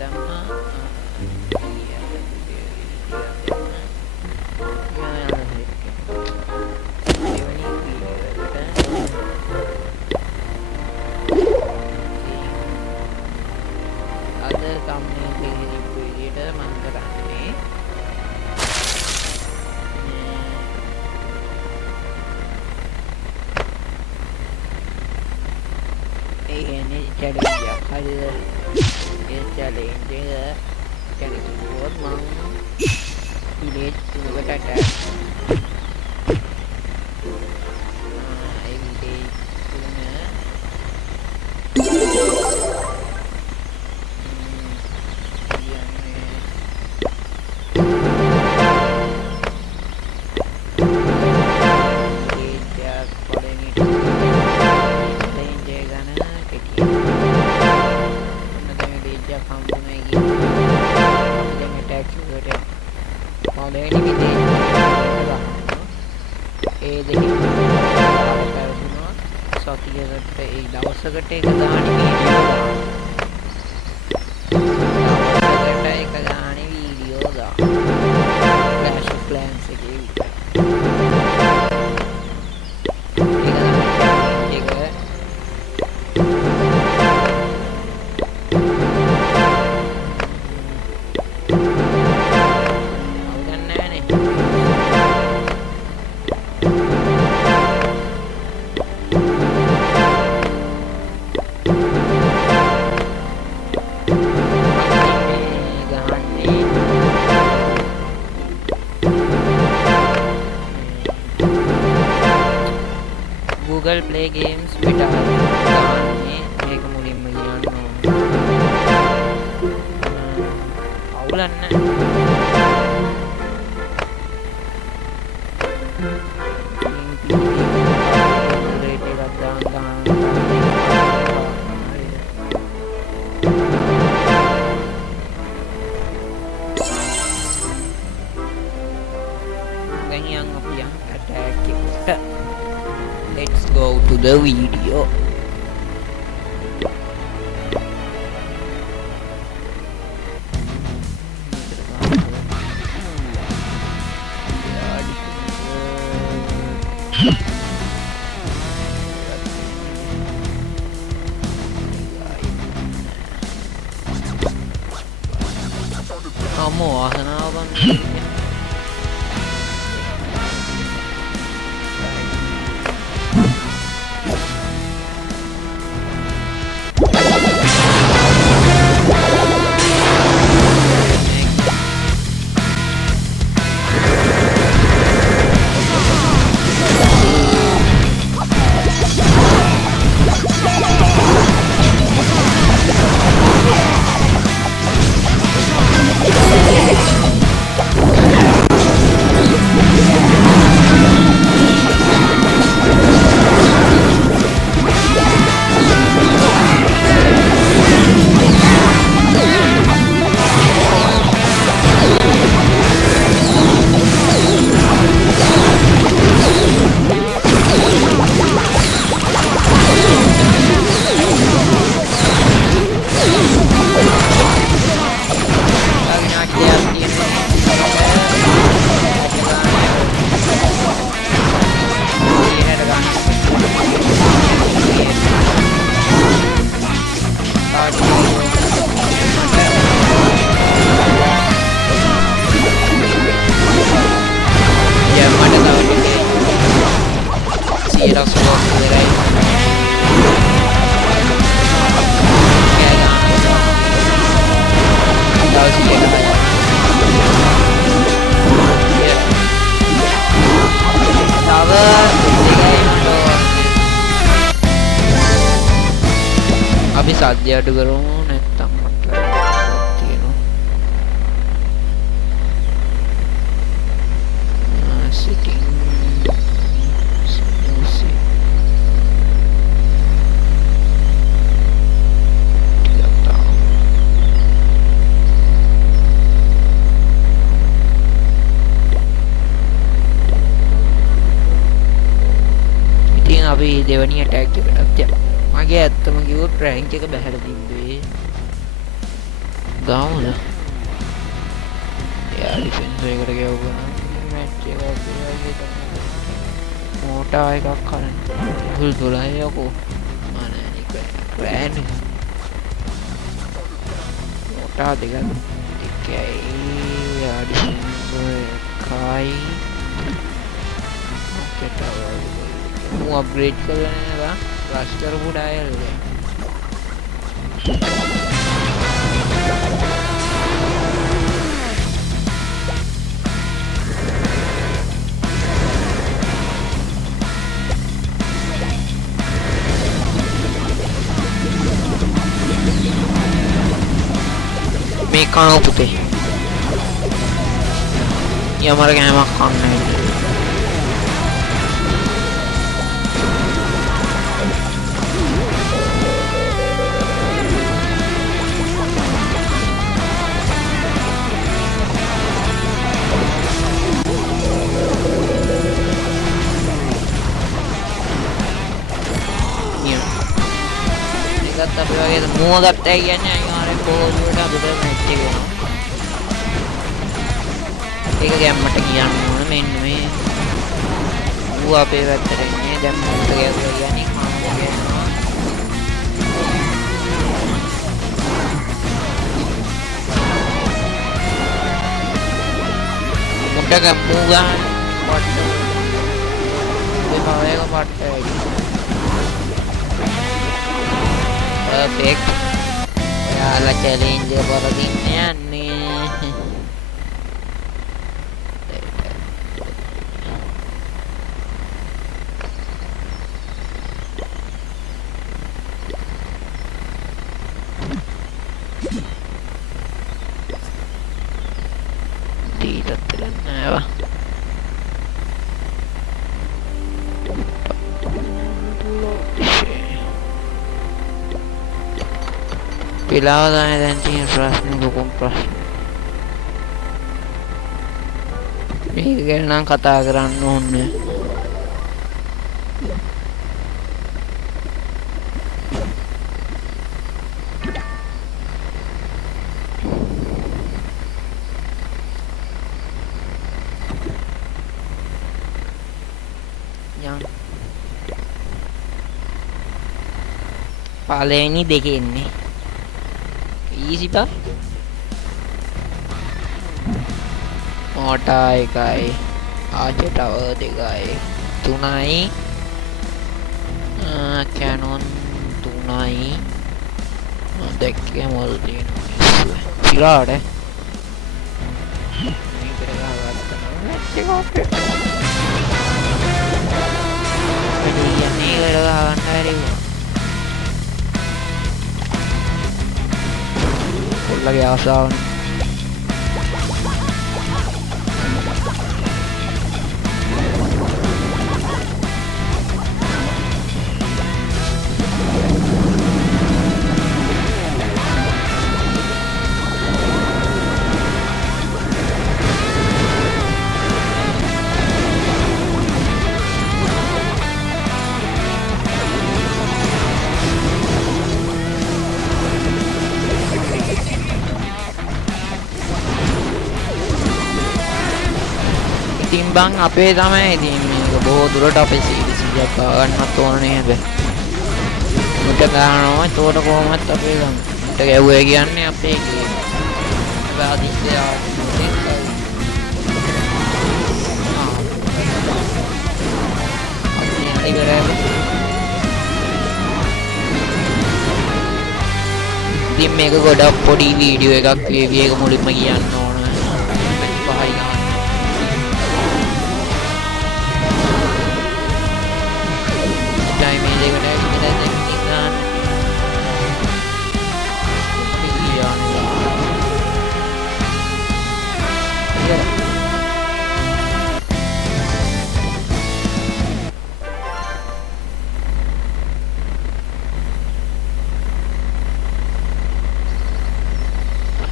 දැම්මා අද thumbnail එකේ දීපු විදියට මම කරන්නේ ඒ කියන්නේ challenge එකක් හරිද ඒ challenge එක කෙනෙකුට මම ඉමේජ් තුනකට ටැග් ඒ ඉමේජ් තුන දවසකට එක ගානේ වීඩියෝ දාන්න. Clash of Clans එකේ විතර. Google Play Games පිටා ගන්නේ මේක මුලින්ම කියන්න අවුලන්න Let's go to the video. Kamu asana bang. අපි සද්‍ය අඩු කරමු නැත්තම් මට තියෙනවා setting ඉතින් අපි දෙවැනි ඇටැක් එකටත් යමු. මගේ ඇත්තම කිව්වොත් රෑන්ක් එක බහැලා තිබ්බේ ගාමුද? යා ඩිෆෙන්ස් එකකට ගෙවුවා මැච් එක වගේ තමයි. මෝටා එකක් කරන්න. ගුල් 12 යකෝ. අනේ නික ග්‍රෑන්ඩ් මෝටා දෙක එකයි යා ඩිෆෙන්ස් එකයි මු අප්ග්‍රේඩ් කරලා නේද? රෂ් කරපු ඩයල් එක. මේ කන පුතේ. යමර ගෑමක් කන්නේ. අපි වගේ මුව ගත්තා කියන්නේ අනිවාර්යෙන් බෝලුවට අපිට මැච් එක වෙනවා. ඒක ගැම්මට කියන්න ඕන මෙන්න මේ ඌ අපේ පැත්තට එන්නේ දැන් මොකද කියලා කියන්නේ කාමද කියනවා. මුඩක මූ ගන්න පට්ට මේ පාවේක පට්ට perfect. Yalah challenge පරදින්න යන්නේ. දීටත් නෑවා. පිලාව තමයි දැන් තියෙන ප්‍රශ්නේ ලොකුම ප්‍රශ්නේ. මේක ගැන නම් කතා කරන්න ඕනේ. යන් පළවෙනි දෙකේ ඉන්නේ easy pa mota එකයි ආච ටවර් දෙකයි 3යි කැනොන් 3යි දෙකේ මොල් තියෙනවා ඉස්සරහට මේකට ගහගත්තා යන්නේ ඒකට ගහගන්න බැරි කොල්ලගේ ආසාවනේ bang අපේ තමයි ඉතින් මේක බොහෝ දුරට අපේ සීරීස් එකක් ගන්නත් ඕන නේද මුට ගන්නවා ඒකට කොහොමත් අපේ ගන්න මුට ගැව්වේ කියන්නේ අපේ ගේම් බාදිස්සේ ඉතින් මේක ගොඩක් පොඩි වීඩියෝ එකක් වේවි එක මුලින්ම කියන්න ඕන පහයි ගන්න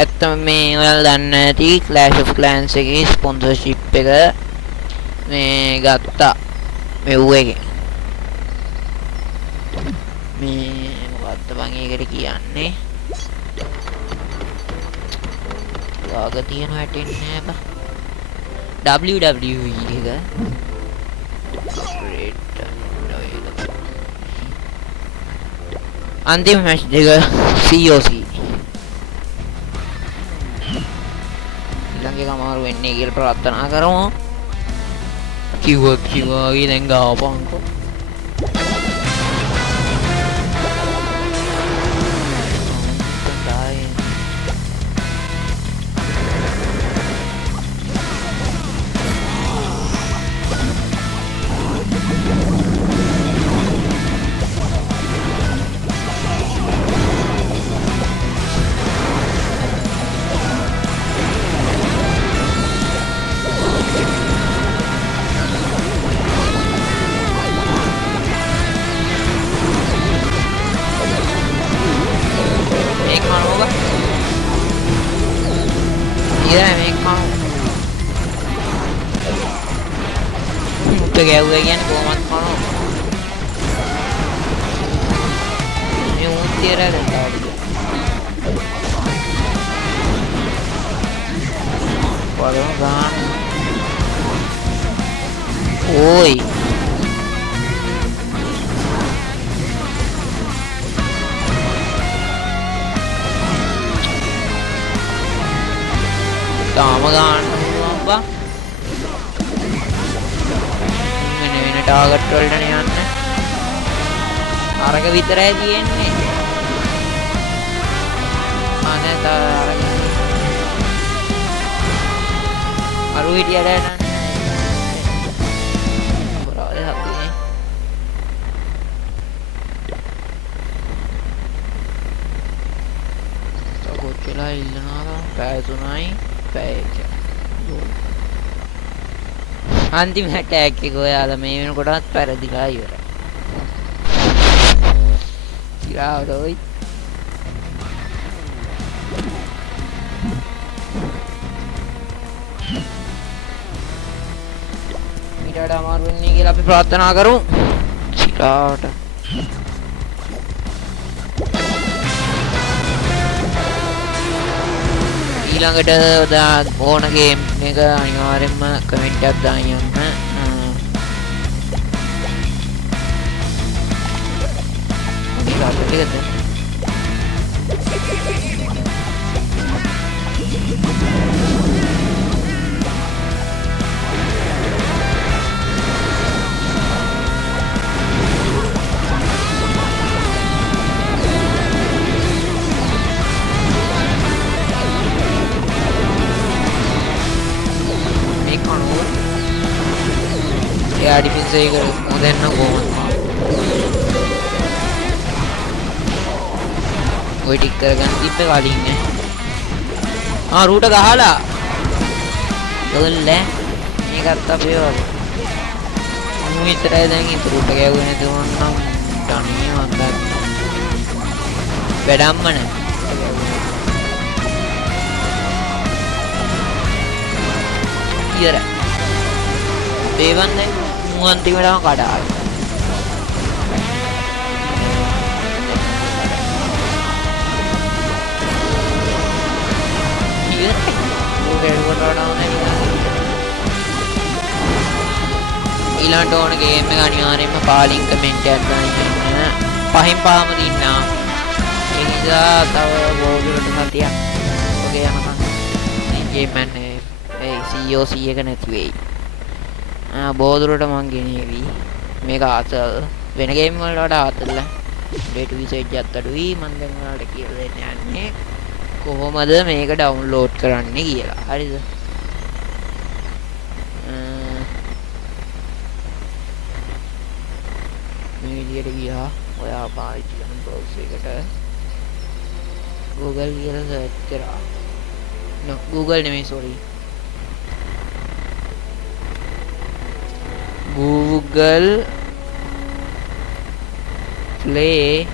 ඇත්තම මේ ඔයාලා දන්නේ නැති Clash of Clans එකේ ස්පොන්සර්ෂිප් එක මේ ගත්තා මෙව් එකේ මේ මොකද්ද මම ඒකට කියන්නේ ලාග තියෙන හැටෙන්නේ බා WWE එක අන්තිම මැච් දෙක COC ඊළඟ එක අමාරු වෙන්නේ කියලා ප්‍රාර්ථනා කරමු කිව්වා දැන් ගාපන්කෝ ගැව්වේ කියන්නේ කොහොමද කනවා මේ උන්තියර ගත්තා වරම ගන්න ඕයි තාම ගන්න අම්බා ටාගට් වලට යන්න අරක විතරයි තියෙන්නේ අනේ තාරක අරු හිටියට නෑ බරාද හප්පේ කොච්චරයි ඉන්නවද පැය 3යි පැය 1 අන්තිම ඇටැක් එක ඔයාලා මේ වෙනකොටත් පෙරදිලා ඉවරයි. ඉරාවට ඔයි. ඊට අමාරු වෙන්නේ කියලා අපි ප්‍රාර්ථනා කරමු. ඉරාවට. ඊළඟට ඕන ගේම් එක අනිවාර්යෙන්ම කමෙන්ට් එකක් දාන්න යන්න. එයා ඩිෆෙන්ස් එක මොදෙන්න කොහොමද ඔය ටික කරගන්න තිබ්බේ කලින් නේ රූට ගහලා ගොල්ල මේකත් අපේ වගේ මු විතරයි දැන් ඉත රූට ගැව්වේ නැතුව නම් ඩණිය වන්දා වැඩම්ම නැහැ ඉවරයි දේවන්නේ අන්තිමටම කඩාල ඊළඟට ඕන ගේම් එක අනිවාර්යයෙන්ම පාලින් කමෙන්ට් එකක් දාන්න පහින් පහම දින්නා ඒ නිසා තව බෝගලට සතියක් ඔගේ යනකම් මේ ගේම් එකනේ ඒ COC එක නැති වෙයි බෝදුරට මං ගෙනේවි මේක ආතල් වෙන ගේම් වලට වඩා ආතල් ඩේටා යූසේජ් එකත් අඩුයි මම දැන් ඔයාලට කියලා දෙන්න යන්නේ කොහොමද මේක ඩවුන්ලෝඩ් කරන්නේ කියලා හරිද මේ විදියට ගියා ඔයා පාවිච්චි කරන බ්‍රවුසර් එකට Google කියලා සර්ච් කරා Google නෙමෙයි sorry Google Play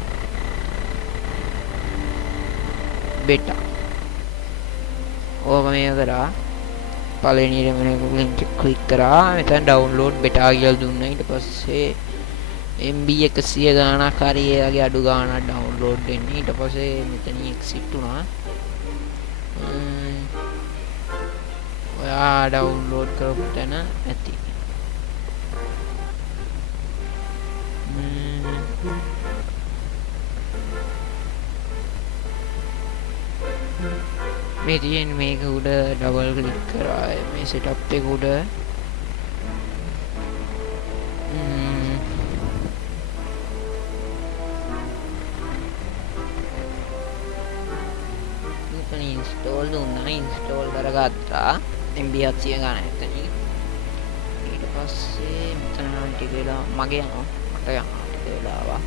Beta ඕක මේ කරා පළවෙනියටම ලින්ක් එක ක්ලික් කරා මෙතන ඩවුන්ලෝඩ් බෙටා කියලා දුන්නා ඊට පස්සේ MB 100 ගාණක් හරි ඒ වගේ අඩු ගාණක් ඩවුන්ලෝඩ් වෙන්නේ ඊට පස්සේ මෙතන එක්සිට් වුණා ඩවුන්ලෝඩ් කරපු තැන ඇති. මේ තියෙන මේක උඩ ඩබල් ක්ලික් කරා මේ සෙටප් එක උඩ මෙතන ඉන්ස්ටෝල් දුන්නා ඉන්ස්ටෝල් කරගත්තා MB 700 ගන්න එතනින් ඊට පස්සේ මෙතන ටික වෙලා මගේ යනවා මට යනවා ටික වෙලාවක්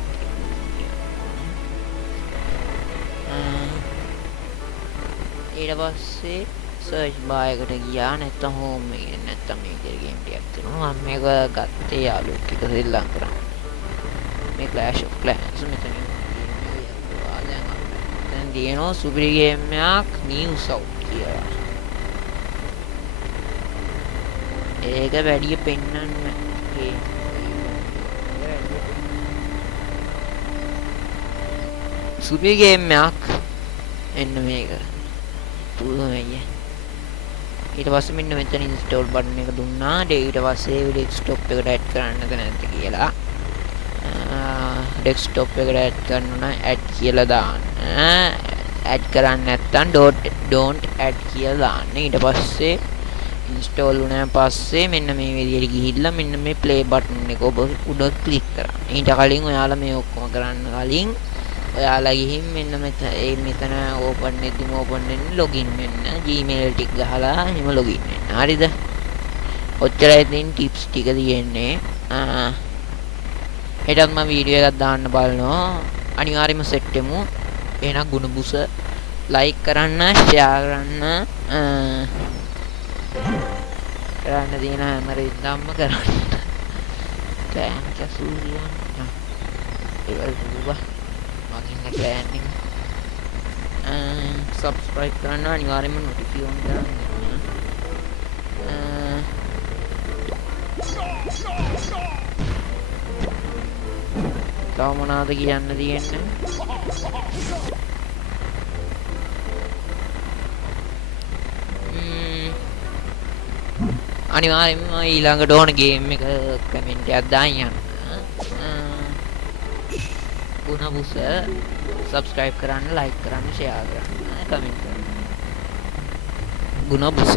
ඊට පස්සේ සර්ච් බාර් එකට ගියා නැත්නම් හෝම් එකෙන් නැත්නම් මේකේ ගේම් ටිකක් තියෙනවා මම මේක ගත්තේ යාළුවෙක් එක්ක සෙල්ලම් කරන්න මේ Clash of Clans මෙතන දැන් දිනෝ සුපිරි ගේම් එකක් නිව් සවුත් කියලා ඒක වැඩි පෙන්නන්න සුපිරි ගේම් එකක් එන්න මේක ඊට පස්සේ මෙන්න මෙතන ඉන්ස්ටෝල් බටන් එක දුන්නා ඊට පස්සේ ඩෙස්ක්ටොප් එකට ඇඩ් කරන්නද නැද්ද කියලා ඩෙස්ක්ටොප් එකට ඇඩ් කරන්න ඇඩ් කියලා දාන්න ඇඩ් කරන්න නැත්නම් don't add කියලා දාන්න ඊට පස්සේ ඉන්ස්ටෝල් වුණාන් පස්සේ මෙන්න මේ විදිහට ගිහිල්ලා මෙන්න මේ ප්ලේ බටන් එක ඔබ උඩ ක්ලික් කරන්න ඊට කලින් ඔයාලා මේ ඔක්කොම කරන්න කලින් ඔයාලා ගිහින් මෙන්න මෙතන ඕපන් එකකින් ඕපන් වෙන්න ලොගින් වෙන්න Gmail ටික ගහලා එහෙම ලොගින් වෙන්න. හරිද? ඔච්චරයි ඉතින් ටිප්ස් ටික තියෙන්නේ. හෙටත් මම වීඩියෝ එකක් දාන්න බලනවා. අනිවාර්යයෙන්ම සෙට් වෙමු. එහෙනම් ගුණබුස ලයික් කරන්න, ෂෙයා කරන්න කරන්න දින හැම රිද්දම්ම කරන්න. තෑන්ක්ස් සූරියන්. ඒක දුවා makin planning subscribe කරන්න අනිවාර්යයෙන්ම notification කරන්න තව මොනවද කියන්න තියෙන්නේ අනිවාර්යයෙන්ම ඊළඟට ඕන ගේම් එක කමෙන්ට් එකක් දාන්න යන්න ගුණබුස subscribe කරන්න like කරන්න share කරන්න comment කරන්න ගුණබුස